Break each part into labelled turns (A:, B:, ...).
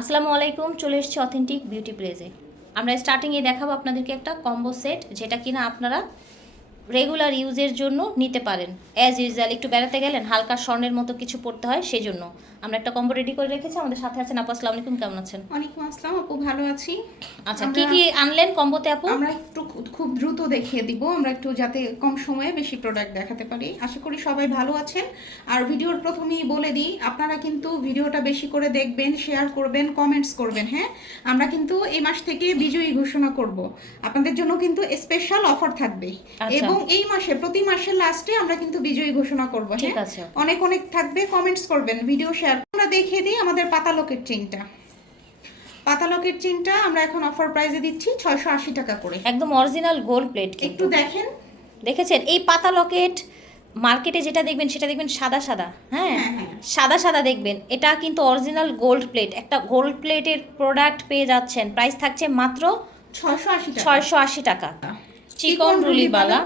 A: আসসালামু আলাইকুম, চলে এসেছি অথেন্টিক বিউটি প্লেজে আমরা স্টার্টিংয়ে দেখাবো আপনাদেরকে একটা কম্বো সেট যেটা কিনা আপনারা রেগুলার ইউজের জন্য নিতে পারেন। অ্যাজ ইউজুয়াল একটু বেড়াতে গেলেন হালকা স্বর্ণের মতো কিছু পড়তে হয় সেই জন্য আমরা একটা কম্বো রেডি করে রেখেছি আমাদের সাথে আছেন আপু আসসালামু আলাইকুম কেমন আছেন?
B: ওয়ালাইকুম আসসালাম আপু ভালো আছি।
A: আচ্ছা কি কি আনলেন কম্বোতে আপু?
B: আমরা একটু খুব দ্রুত দেখিয়ে দিব আমরা একটু যাতে কম সময়ে বেশি প্রোডাক্ট দেখাতে পারি। আশা করি সবাই ভালো আছেন। আর ভিডিওর প্রথমেই বলে দিই আপনারা কিন্তু ভিডিওটা বেশি করে দেখবেন শেয়ার করবেন কমেন্টস করবেন হ্যাঁ? আমরা কিন্তু এই মাস থেকে বিজয়ী ঘোষণা করব। আপনাদের জন্য কিন্তু স্পেশাল অফার থাকবে।
A: আচ্ছা।
B: এবং এই মাসে প্রতি মাসের লাস্টে আমরা কিন্তু বিজয়ী ঘোষণা করব
A: ঠিক
B: হ্যাঁ?
A: আছে।
B: অনেক অনেক থাকবে কমেন্টস করবেন ভিডিও শেয়ার আমরা দেখিয়ে দিই আমাদের পাতালকের চেনটা পাতালকের চেনটা আমরা এখন অফার প্রাইসে দিচ্ছি ছয়শো আশি টাকা করে।
A: একদম অরিজিনাল গোল্ড প্লেট
B: একটু দেখেন।
A: দেখেছেন? এই পাতা লকেট মার্কেটে যেটা দেখবেন সেটা দেখবেন সাদা সাদা হ্যাঁ?
B: হ্যাঁ, হ্যাঁ।
A: সাদা সাদা দেখবেন। এটা কিন্তু অরিজিনাল গোল্ড প্লেট একটা গোল্ড প্লেটের প্রোডাক্ট পেয়ে যাচ্ছেন। প্রাইস থাকছে মাত্র
B: ছয়শো আশি টাকা।
A: ছয়শো আশি টাকা। চিকন রুলিবালা।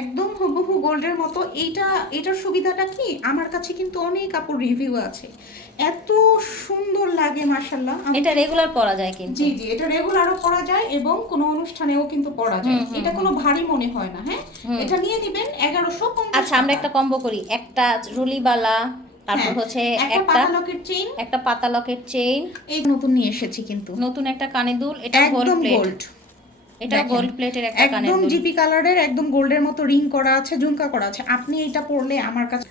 B: একদম হুবহু গোল্ডের মতো। এইটা এটার সুবিধাটা কি? আমার কাছে কিন্তু অনেক কাপড় রিভিউ আছে। এত সুন্দর লাগে মাশাল্লাহ
A: এটা রেগুলার পরা যায় কিন্তু।
B: জি জি এটা রেগুলারও পরা যায় এবং কোনো অনুষ্ঠানেও কিন্তু পরা যায়। এটা কোনো ভারী মনে হয় না হ্যাঁ? এটা নিয়ে নিবেন এগারোশো
A: আচ্ছা আমরা একটা কম্বো করি। একটা রুলিবালা তারপর
B: হ্যাঁ,
A: হচ্ছে
B: একটা পাতালকের চেইন
A: একটা পাতা লকেট চেইন
B: এই নতুন নিয়ে এসেছি কিন্তু।
A: নতুন একটা কানে দুল এটা গোল্ড প্লেট
B: গোল্ড
A: এটা গোল্ড প্লেটের একটা কানের
B: একদম জিপি কালারের একদম গোল্ডের মতো রিং করা আছে ঝুমকা করা আছে। আপনি এটা পরলে আমার কাছে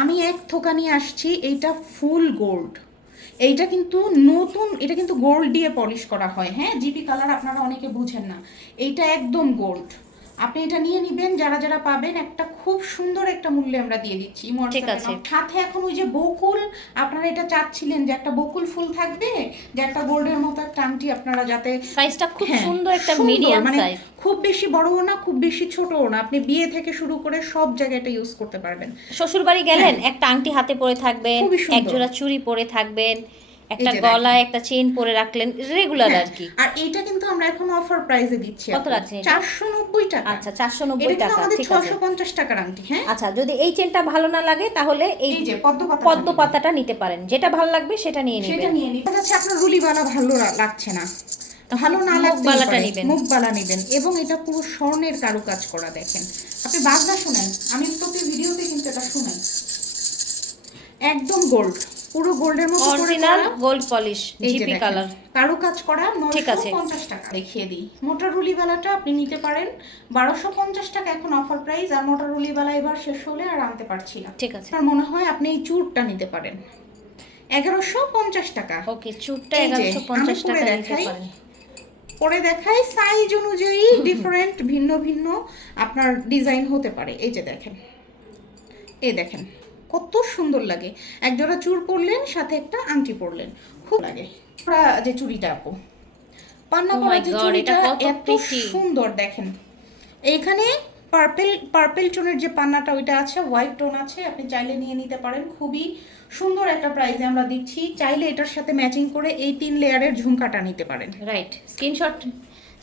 B: আমি এক থোকা নিয়ে আসছি এইটা ফুল গোল্ড এইটা কিন্তু নতুন এটা কিন্তু গোল্ড দিয়ে পলিশ করা হয়। হ্যাঁ জিপি কালার আপনারা অনেকে বুঝেন না। এইটা একদম গোল্ড আপনি এটা নিয়ে নিবেন যারা যারা পাবেন একটা খুব সুন্দর একটা মূল্যে আমরা দিয়ে দিচ্ছি।
A: ঠিক আছে।
B: সাথে এখন ওই যে বকুল আপনারা এটা চাচ্ছিলেন যে একটা বকুল ফুল থাকবে যে একটা গোল্ডের মতো একটা আংটি আপনারা যাতে
A: সাইজটা খুব
B: হ্যাঁ,
A: সুন্দর একটা মিডিয়াম
B: মানে
A: সাইজ
B: খুব বেশি বড়ও না খুব বেশি ছোটও না। আপনি বিয়ে থেকে শুরু করে সব জায়গায় এটা ইউজ করতে পারবেন।
A: শ্বশুর বাড়ি গেলেন একটা আংটি হাতে পরে থাকবেন। এক জোড়া চুড়ি পরে থাকবেন। একটা গলায় একটা চেইন পরে রাখলেন রেগুলার আর কি
B: আর এটা কিন্তু আমরা এখন অফার প্রাইসে দিচ্ছি
A: কত রাখছেন?
B: চারশো নব্বই টাকা।
A: আচ্ছা চারশো
B: এটা
A: নব্বই
B: কিন্তু
A: টাকা
B: আমাদের
A: ঠিক আছে।
B: ছশো পঞ্চাশ টাকার আংটি হ্যাঁ?
A: আচ্ছা যদি এই চেনটা ভালো না লাগে তাহলে এই
B: যে পদ্ম পাতা
A: পদ্ম পাতাটা নিতে পারেন। যেটা ভালো লাগবে সেটা নিয়ে নেবেন।
B: সেটা নিয়ে দেখা যাচ্ছে আপনার রুলিবালা ভালো লাগছে না। ভালো না লাগতে
A: নিবেন।
B: মুখবালা নেবেন। এবং এটা পুরো স্বর্ণের কারুকাজ করা দেখেন। আপনি বাজনা শুনেন। আমি প্রতি ভিডিওতে কিন্তু এটা শুনেন। একদম গোল্ড পুরো গোল্ডের মতো করে
A: original gold polish GP colour
B: কারুকাজ করা
A: ঠিক আছে।
B: পঞ্চাশ টাকা। দেখিয়ে দিই। আপনি নিতে পারেন। বারোশো পঞ্চাশ টাকা এখন অফার প্রাইস আর এবার শেষ হলে আর আনতে পারছি না
A: ঠিক আছে।
B: মনে হয় আপনি এই চুরটা নিতে পারেন। এগারোশো পঞ্চাশ টাকা।
A: ওকে
B: যে,
A: এগারোশো পঞ্চাশ টাকা নিতে
B: দেখাই।
A: পারেন।
B: পরে দেখাই সাইজ অনুযায়ী ডিফারেন্ট ভিন্ন ভিন্ন আপনার ডিজাইন হতে পারে। এই যে দেখেন। এই দেখেন। কত সুন্দর লাগে। একজোড়া চুর পরলেন সাথে একটা আংটি পরলেন। খুব লাগে। যে চুড়িটা আপু। পান্না
A: Oh
B: পরা যে চুড়িটা এত সুন্দর দেখেন। এইখানে পার্পেল পার্পেল টোনের যে পান্নাটা ওইটা আছে হোয়াইট টোন আছে আপনি চাইলে নিয়ে নিতে পারেন। খুবই সুন্দর একটা প্রাইসে আমরা দিচ্ছি। চাইলে এটার সাথে ম্যাচিং করে এই তিন লেয়ারের ঝুমকাটা নিতে পারেন।
A: রাইট স্ক্রিনশট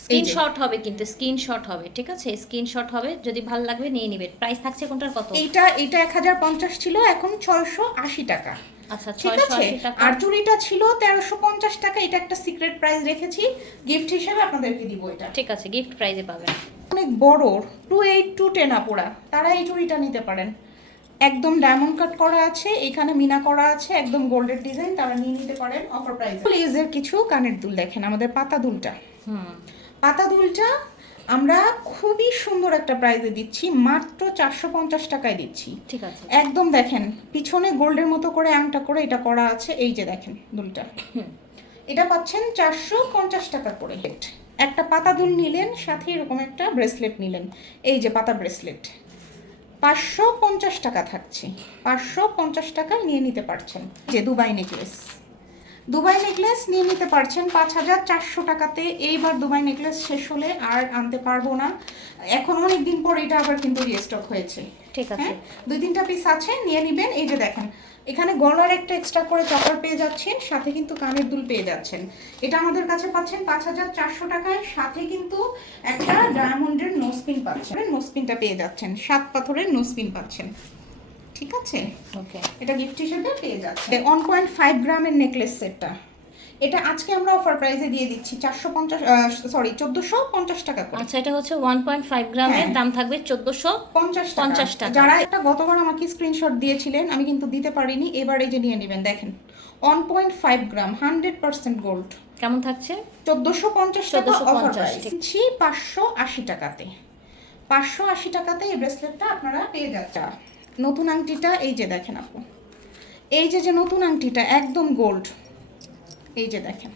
A: স্ক্রিনশট হবে কিন্তু স্ক্রিনশট হবে ঠিক আছে? স্ক্রিনশট হবে যদি ভালো লাগবে নিয়ে নেবেন প্রাইস থাকছে কোনটার কত?
B: এইটা এটা এক হাজার পঞ্চাশ ছিল এখন ছয়শো আশি টাকা।
A: আচ্ছা
B: ঠিক আছে? আর চুড়িটা ছিল তেরোশো পঞ্চাশ টাকা এটা একটা সিক্রেট প্রাইস রেখেছি। গিফট হিসেবে আপনাদেরকে দিব এটা।
A: ঠিক আছে গিফট প্রাইজে পাবেন।
B: অনেক বড় টু এইট টু টেন আপুরা তারা এই চুড়িটা নিতে পারেন। একদম ডায়মন্ড কাট করা আছে এখানে মিনা করা আছে একদম গোল্ডের ডিজাইন তারা নিয়ে নিতে পারেন অফার প্রাইস প্লিজের কিছু কানের দুল দেখেন আমাদের পাতা দুলটা।
A: হুম।
B: পাতা দুলটা আমরা খুবই সুন্দর একটা প্রাইজে দিচ্ছি মাত্র চারশো পঞ্চাশ টাকায় দিচ্ছি।
A: ঠিক আছে।
B: একদম দেখেন পিছনে গোল্ডের মতো করে আংটা করে এটা করা আছে এই যে দেখেন দুলটা। এটা পাচ্ছেন চারশো পঞ্চাশ টাকা করে একটা পাতা দুল নিলেন সাথে এরকম একটা ব্রেসলেট নিলেন এই যে পাতা ব্রেসলেট পাঁচশো পঞ্চাশ টাকা থাকছে পাঁচশো পঞ্চাশ টাকায় নিয়ে নিতে পারছেন যে দুবাই নেকলেস দুবাই নেকলেস নিয়ে নিতে পারছেন পাঁচ হাজার চারশো টাকাতে। এইবার দুবাই নেকলেস শেষ হলে আর আনতে পারব না। এখন অনেক দিন পর এটা আবার কিন্তু রিস্টক হয়েছে।
A: ঠিক আছে।
B: হ্যাঁ? দুই তিনটা পিস আছে নিয়ে নেবেন। এই যে দেখেন এখানে গলার একটা এক্সট্রা করে চপার পেয়ে যাচ্ছেন সাথে কিন্তু কানের দুল পেয়ে যাচ্ছেন। এটা আমাদের কাছে পাচ্ছেন পাঁচ হাজার চারশো টাকায়। সাথে কিন্তু একটা ডায়মন্ডের নোসপিন পাচ্ছেন। নোসপিনটা পেয়ে যাচ্ছেন। সাত পাথরের নোসপিন পাচ্ছেন। ঠিক আছে?
A: ওকে
B: এটা গিফট হিসেবে পেয়ে যাচ্ছে। ওয়ান পয়েন্ট ফাইভ গ্রামের নেকলেস সেটটা। এটা আজকে আমরা অফার প্রাইসে দিয়ে দিচ্ছি চারশো পঞ্চাশ সরি চোদ্দোশো পঞ্চাশ টাকা করে।
A: আচ্ছা এটা হচ্ছে ওয়ান পয়েন্ট ফাইভ গ্রামের
B: হ্যাঁ।
A: দাম থাকবে চোদ্দোশো
B: পঞ্চাশ
A: 50 টাকা।
B: যারা একটা গতবার আমাকে স্ক্রিনশট দিয়েছিলেন আমি কিন্তু দিতে পারিনি এবার এই যে নিয়ে নেবেন দেখেন। One point five gram hundred percent gold
A: কেমন থাকছে?
B: চোদ্দোশো পঞ্চাশ টাকা
A: 1450
B: অফার। প্রাইস দিচ্ছি পাঁচশো আশি টাকাতে। পাঁচশো আশি টাকাতে এই ব্রেসলেটটা আপনারা পেয়ে যাচ্ছেন। নতুন আংটিটা এই যে দেখেন আপু। এই যে যে নতুন আংটিটা একদম গোল্ড এই যে দেখেন।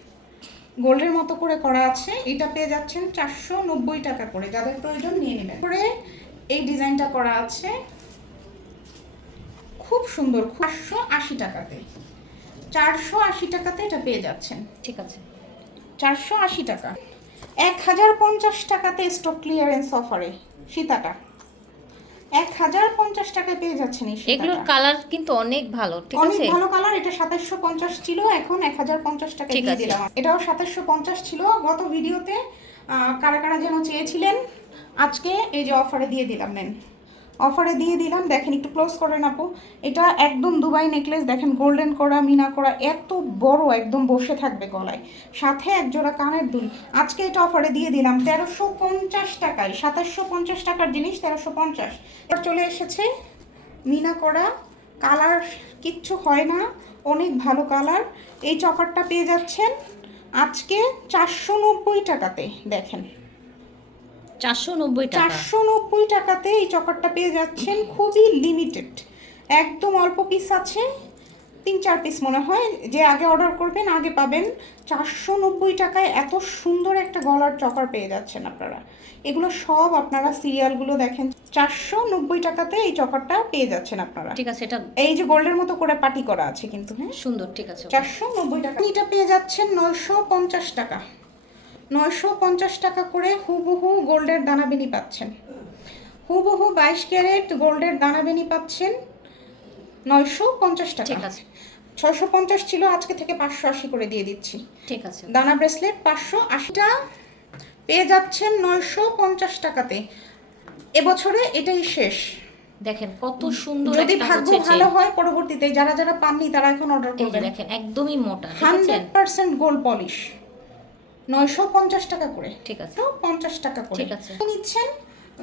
B: গোল্ডের মতো করে করা আছে। এটা পেয়ে যাচ্ছেন চারশো নব্বই টাকা করে। যাদের প্রয়োজন নিয়ে নেবেন। করে এই ডিজাইনটা করা আছে। খুব সুন্দর চারশো আশি টাকাতে। চারশো আশি টাকাতে এটা পেয়ে যাচ্ছেন।
A: ঠিক আছে।
B: চারশো আশি টাকা। এক হাজার পঞ্চাশ টাকাতে স্টক ক্লিয়ারেন্স অফারে সীতাটা। এক হাজার পঞ্চাশ টাকায় পেয়ে যাচ্ছেন এই
A: এগুলোর কালার কিন্তু অনেক ভালো ঠিক
B: অনেক
A: আছে?
B: ভালো কালার এটা সাতাশশো পঞ্চাশ ছিল এখন এক হাজার পঞ্চাশ টাকা
A: ঠিক
B: দিয়ে দিলাম। এটাও সাতাশশো পঞ্চাশ ছিল। গত ভিডিওতে আহ, কারা কারা যেন চেয়েছিলেন আজকে এই যে অফারে দিয়ে দিলাম নেন। অফারে দিয়ে দিলাম। দেখেন একটু ক্লোজ করেন আপু। এটা একদম দুবাই নেকলেস দেখেন গোল্ডেন করা, মিনা করা, এত বড় একদম বসে থাকবে গলায়। সাথে এক জোড়া কানের দুল। আজকে এটা অফারে দিয়ে দিলাম তেরোশো পঞ্চাশ টাকায়। সাতাশশো পঞ্চাশ টাকার জিনিস, তেরোশো পঞ্চাশ। চলে এসেছে মিনা করা। কালার কিচ্ছু হয় না, অনেক ভালো কালার। এই চকারটা পেয়ে যাচ্ছেন আজকে চারশো নব্বই টাকাতে, দেখেন।
A: চারশো নব্বই
B: চারশো নব্বই টাকাতে এই চকারটা পেয়ে যাচ্ছেন খুবই লিমিটেড একদম অল্প পিস আছে তিন চার পিস মনে হয়। যে আগে অর্ডার করবেন আগে পাবেন। চারশো নব্বই টাকায় এত সুন্দর একটা গলার চকার পেয়ে যাচ্ছেন আপনারা। এগুলো সব আপনারা সিরিয়ালগুলো দেখেন চারশো নব্বই টাকাতে এই চকারটা পেয়ে যাচ্ছেন আপনারা।
A: ঠিক আছে এটা
B: এই যে গোল্ডের মতো করে পাটি করা আছে কিন্তু হ্যাঁ?
A: সুন্দর ঠিক আছে।
B: চারশো নব্বই টাকা। এটা পেয়ে যাচ্ছেন নয়শো পঞ্চাশ টাকা। নয়শো পঞ্চাশ টাকা করে হুবহু গোল্ডের দানাবেনি পাচ্ছেন। হুবহু বাইশ ক্যারেট গোল্ডের দানাবেনি পাচ্ছেন নয়শো পঞ্চাশ টাকা।
A: ঠিক আছে।
B: ছশো পঞ্চাশ ছিল আজকে থেকে পাঁচশো আশি করে দিয়ে দিচ্ছি।
A: ঠিক আছে।
B: দানা ব্রেসলেট পাঁচশো আশিটা পেয়ে যাচ্ছেন নয়শো পঞ্চাশ টাকাতে। এবছরে এটাই শেষ।
A: দেখেন কত সুন্দর
B: যদি ভাগ্য ভালো হয় পরবর্তীতে যারা যারা পাননি তারা এখন অর্ডার করবেন।
A: দেখেন একদমই মোটা
B: হান্ড্রেড পার্সেন্ট গোল্ড পলিশ। নয়শো পঞ্চাশ টাকা করে।
A: ঠিক আছে।
B: তো পঞ্চাশ টাকা করে।
A: ঠিক আছে।
B: নিচ্ছেন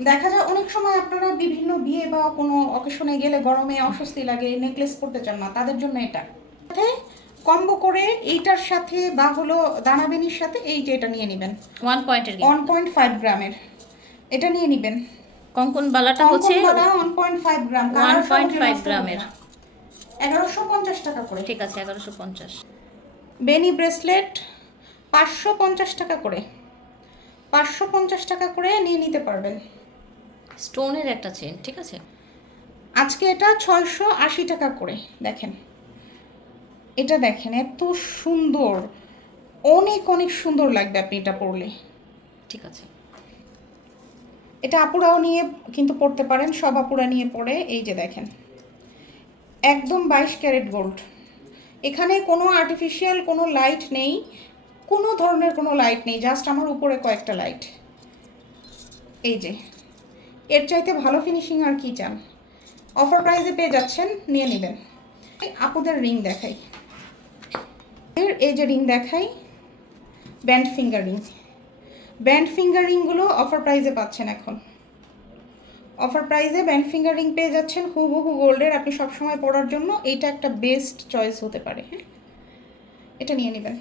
B: দেখা যায় অনেক সময় আপনারা বিভিন্ন বিয়ে বা কোনো অকেশনে গেলে গরমে অস্বস্তি লাগে নেকলেস পরতে চান না তাদের জন্য এটা। কম্বো করে এইটার সাথে বা হলো দানাবেনির সাথে এই যে এটা নিয়ে নেবেন।
A: ওয়ান পয়েন্টের
B: ওয়ান পয়েন্ট ফাইভ গ্রামের। এটা নিয়ে নেবেন।
A: কঙ্কন বালাটা হচ্ছে
B: ওয়ান পয়েন্ট ফাইভ গ্রাম।
A: 1.5 গ্রামের।
B: এগারোশো পঞ্চাশ টাকা করে।
A: ঠিক আছে এগারোশো পঞ্চাশ।
B: বেনি ব্রেসলেট পাঁচশো পঞ্চাশ টাকা করে। পাঁচশো পঞ্চাশ টাকা করে নিয়ে নিতে পারবেন।
A: স্টোনের একটা চেন ঠিক আছে?
B: আজকে এটা ছয়শো আশি টাকা করে দেখেন। এটা দেখেন এত সুন্দর। অনেক অনেক সুন্দর লাগবে আপনি এটা পরলে।
A: ঠিক আছে।
B: এটা আপুরাও নিয়ে কিন্তু পড়তে পারেন সব আপুরা নিয়ে পড়ে এই যে দেখেন। একদম বাইশ ক্যারেট গোল্ড। এখানে কোনো আর্টিফিশিয়াল কোনো লাইট নেই। কোনো ধরনের কোনো লাইট নেই জাস্ট আমার উপরে কয়েকটা লাইট এই যে, এর চাইতে ভালো ফিনিশিং আর কি চান? অফার প্রাইসে পেয়ে যাচ্ছেন, নিয়ে নেবেন। আপুদের রিং দেখাই। এর, এই যে রিং দেখাই band finger ring band finger রিংগুলো offer প্রাইসে পাচ্ছেন এখন। অফার প্রাইসে ব্যান্ড ফিঙ্গার রিং পেয়ে যাচ্ছেন, হুবহু গোল্ডের আপনি সবসময় পরার জন্য, এইটা একটা বেস্ট চয়েস হতে পারে হ্যাঁ? এটা নিয়ে নেবেন।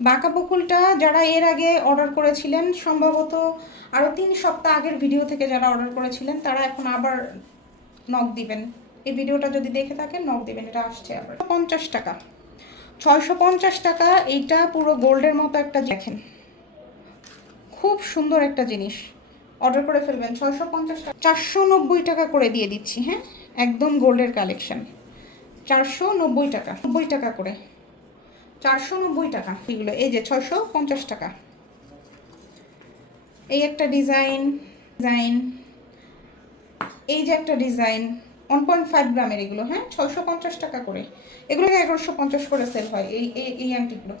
B: বাঁকা বকুলটা যারা এর আগে অর্ডার করেছিলেন, সম্ভবত আরও তিন সপ্তাহ আগের ভিডিও থেকে যারা অর্ডার করেছিলেন, তারা এখন আবার নখ দিবেন। এই ভিডিওটা যদি দেখে থাকেন নখ দিবেন, এটা আসছে আবার। পঞ্চাশ টাকা। ছয়শো পঞ্চাশ টাকা, এইটা পুরো গোল্ডের মতো একটা দেখেন, খুব সুন্দর একটা জিনিস। অর্ডার করে ফেলবেন, ছয়শো পঞ্চাশ টাকা। চারশো নব্বই টাকা করে দিয়ে দিচ্ছি হ্যাঁ? একদম গোল্ডের কালেকশন চারশো নব্বই টাকা নব্বই টাকা করে। চারশো নব্বই টাকা। এগুলো, এই যে ছয়শো পঞ্চাশ টাকা। এই একটা ডিজাইন ডিজাইন, এই যে একটা ডিজাইন, ওয়ান পয়েন্ট ফাইভ গ্রামের এগুলো হ্যাঁ? ছয়শো পঞ্চাশ টাকা করে। এগুলো এগারোশো পঞ্চাশ করে সেল হয়, এই এই আংটিগুলো।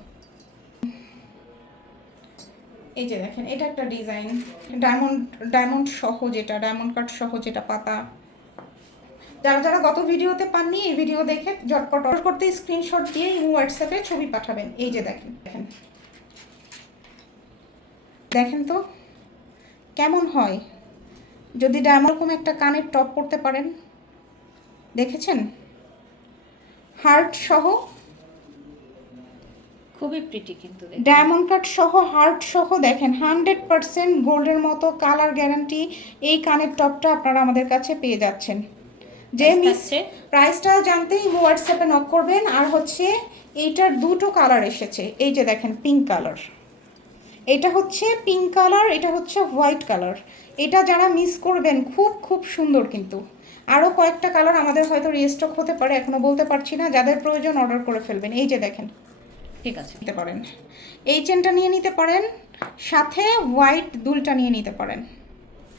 B: এই যে দেখেন, এটা একটা ডিজাইন। ডায়মন্ড ডায়মন্ড সহ যেটা ডায়মন্ড কাট সহ যেটা পাতা। যারা যারা গত ভিডিওতে পাননি এই ভিডিও দেখে ঝটপট অর্ডার করতে স্ক্রিনশট দিয়ে হোয়াটসঅ্যাপে ছবি পাঠাবেন। এই যে দেখেন দেখেন। দেখেন তো কেমন হয়? যদি এরকম একটা কানের টপ করতে পারেন দেখেছেন? হার্ট সহ
A: খুবই প্রিটি কিন্তু
B: ডায়মন্ড কাট সহ হার্ট সহ দেখেন হান্ড্রেড পারসেন্ট গোল্ডের মতো কালার গ্যারান্টি এই কানের টপটা আপনারা আমাদের কাছে পেয়ে যাচ্ছেন। যে মিস? প্রাইসটা জানতেই হোয়াটসঅ্যাপে নক করবেন। আর হচ্ছে এইটার দুটো কালার এসেছে। এই যে দেখেন পিঙ্ক কালার এটা হচ্ছে পিঙ্ক কালার এটা হচ্ছে হোয়াইট কালার এটা যারা মিস করবেন খুব খুব সুন্দর কিন্তু। আরও কয়েকটা কালার আমাদের হয়তো রিস্টক হতে পারে এখনও বলতে পারছি না। যাদের প্রয়োজন অর্ডার করে ফেলবেন। এই যে দেখেন।
A: ঠিক আছে।
B: নিতে পারেন। এই চেনটা নিয়ে নিতে পারেন। সাথে হোয়াইট দুলটা নিয়ে নিতে পারেন।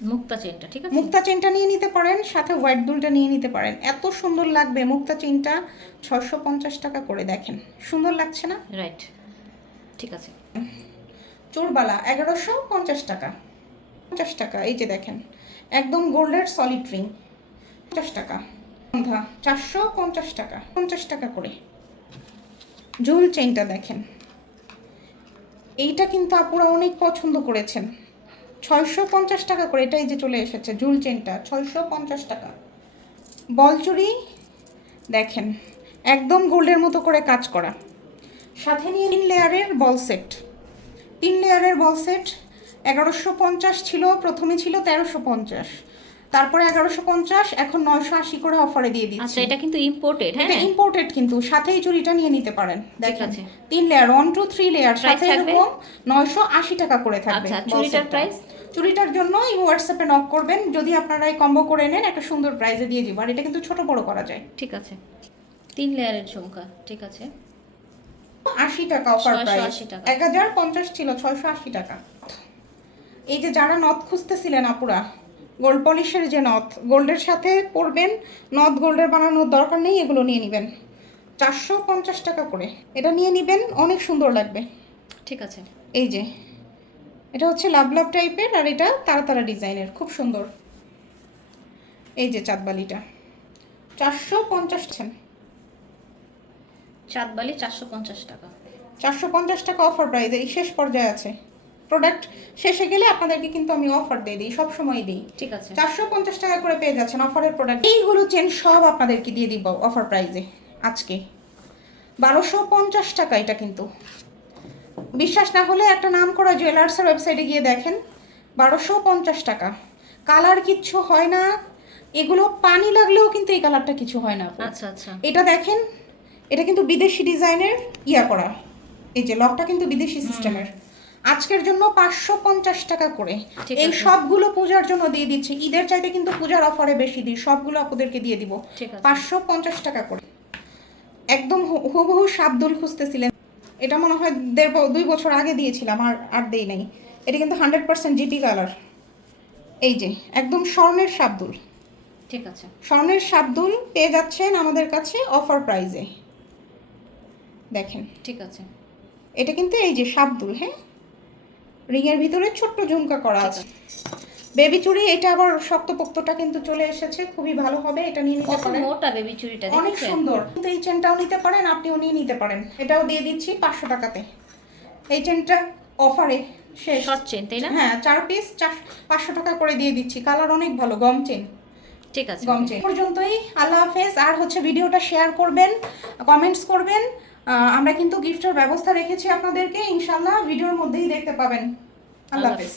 A: মুক্তা চেনটা ঠিক আছে?
B: মুক্তা চেনটা নিয়ে নিতে পারেন সাথে হোয়াইট দুলটা নিয়ে নিতে পারেন। এত সুন্দর লাগবে মুক্তা চেনটা ছশো পঞ্চাশ টাকা করে দেখেন। সুন্দর লাগছে না?
A: রাইট ঠিক আছে।
B: চোরবালা এগারোশো পঞ্চাশ টাকা। পঞ্চাশ টাকা এই যে দেখেন একদম গোল্ডের সলিড রিং পঞ্চাশ টাকা। সন্ধ্যা চারশো পঞ্চাশ টাকা পঞ্চাশ টাকা করে। ঝুল চেইনটা দেখেন। এইটা কিন্তু আপুরা অনেক পছন্দ করেছেন। ছয়শো পঞ্চাশ টাকা করে, এটাই যে চলে এসেছে, জুল চেনটা, ছয়শো পঞ্চাশ টাকা। বলচুরি দেখেন, একদম গোল্ডের মতো করে কাজ করা। সাথে নিয়ে তিন লেয়ারের বল সেট। তিন লেয়ারের বল সেট, এগারোশো পঞ্চাশ ছিল, প্রথমে ছিল তেরোশো পঞ্চাশ। তারপরে এগারোশো পঞ্চাশ এখন নয়শো আশি করে অফারে দিয়ে
A: আচ্ছা এটা কিন্তু ইম্পোর্টেড হ্যাঁ?
B: এটা ইম্পোর্টেড কিন্তু সাথেই চুরিটা নিয়ে নিতে পারেন। দেখেন তিন layer one two three layer সাথে এরকম নয়শো আশি টাকা করে থাকবে
A: আচ্ছা,
B: ball
A: চুড়িটার
B: setটা। জন্য এই হোয়াটসঅ্যাপে নক করবেন যদি আপনারা এই কম্বো করে নেন একটা সুন্দর প্রাইজে দিয়ে দিব। আর এটা কিন্তু ছোট বড় করা যায়।
A: ঠিক আছে। তিন লেয়ারের ঝুমকা ঠিক আছে।
B: আশি টাকা অফার প্রাইস এক হাজার পঞ্চাশ ছিল ছয়শো আশি টাকা। এই যে যারা নথ খুঁজতেছিলেন আপুরা গোল্ড পলিশের যে নথ গোল্ডের সাথে পরবেন নথ গোল্ডের বানানোর দরকার নেই এগুলো নিয়ে নেবেন। চারশো পঞ্চাশ টাকা করে। এটা নিয়ে নেবেন অনেক সুন্দর লাগবে।
A: ঠিক আছে।
B: এই যে এটা হচ্ছে লাভ লাভ টাইপের আর এটা তারা তারা ডিজাইনের খুব সুন্দর। এই যে চাঁদবালিটা। চারশো পঞ্চাশ
A: চাঁদবালি চারশো পঞ্চাশ টাকা।
B: চারশো পঞ্চাশ টাকা অফার প্রাইস এই শেষ পর্যায়ে আছে। প্রোডাক্ট শেষে গেলে আপনাদেরকে কিন্তু আমি অফার দিয়ে দিই সব সময় দিই।
A: ঠিক আছে।
B: চারশো পঞ্চাশ টাকা করে পেয়ে যাচ্ছেন অফারের প্রোডাক্ট এইগুলো চেন সব আপনাদেরকে দিয়ে দিব অফার প্রাইজে আজকে। বারোশো পঞ্চাশ টাকা এটা কিন্তু। বিশ্বাস না হলে একটা নাম করা জুয়েলার্সের ওয়েবসাইটে গিয়ে দেখেন বারোশো পঞ্চাশ টাকা। কালার কিচ্ছু হয় না। এগুলো পানি লাগলেও কিন্তু এই কালারটা কিছু হয় না।
A: আচ্ছা আচ্ছা।
B: এটা দেখেন এটা কিন্তু বিদেশি ডিজাইনের ইয়া করা। এই যে লকটা কিন্তু বিদেশি সিস্টেমের আজকের জন্য পাঁচশো পঞ্চাশ টাকা করে।
A: ঠিক
B: এই সবগুলো পূজার জন্য দিয়ে দিচ্ছি। ঈদের চাইতে কিন্তু পূজার অফারে বেশি দিই। সবগুলো আপনাদেরকে দিয়ে দিব। পাঁচশো পঞ্চাশ টাকা করে। একদম হুবহু সাবদুল খুঁজতেছিলেন। এটা মনে হয় দেড় দুই বছর আগে দিয়েছিলাম আর আর দেই নাই। এটা কিন্তু হান্ড্রেড পার্সেন্ট জিপি কালার এই যে একদম স্বর্ণের সাবদুল
A: ঠিক আছে।
B: স্বর্ণের শাবদুল পেয়ে যাচ্ছেন আমাদের কাছে অফার প্রাইজে দেখেন।
A: ঠিক আছে।
B: এটা কিন্তু এই যে শাবদুল হ্যাঁ? রিংয়ের ভিতরে ছোট্ট ঝুমকা করা আছে। বেবি চুড়ি এটা আবার শক্তপোক্তটা কিন্তু চলে এসেছে খুবই ভালো হবে এটা নিয়ে নিতে পারেন।
A: মোটা বেবি চুড়িটা
B: অনেক সুন্দর। কিন্তু এই চেনটাও নিতে পারেন আপনিও নিয়ে নিতে পারেন। এটাও দিয়ে দিচ্ছি পাঁচশো টাকাতে। এই চেনটা অফারে শেষ।
A: শর্ট চেন তাই না?
B: হ্যাঁ চার পিস পাঁচশো টাকা করে দিয়ে দিচ্ছি। কালার অনেক ভালো গম চেন।
A: ঠিক আছে।
B: গম চেন। পর্যন্তই আল্লাহ হাফেজ। আর হচ্ছে ভিডিওটা শেয়ার করবেন কমেন্টস করবেন আমরা কিন্তু গিফটের ব্যবস্থা রেখেছি আপনাদেরকে ইনশাল্লাহ ভিডিওর মধ্যেই দেখতে পাবেন। আল্লাহ
A: আল্লাহ
B: হাফেজ।